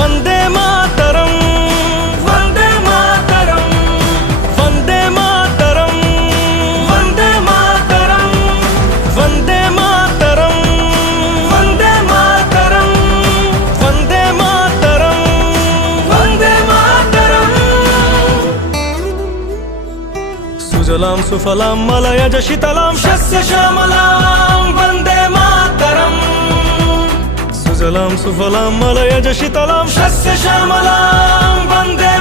Vande Mataram Vande Mataram Vande Mataram Vande Mataram Vande Mataram Vande Mataram Vande Mataram Vande Mataram సుజలాం సుఫలాం మలయజ శీతలాం శస్య శ్యామలాం Vande Mataram సుజలాం సుఫలాం మలయజ శీతలాం శస్య శ్యామలాం Vande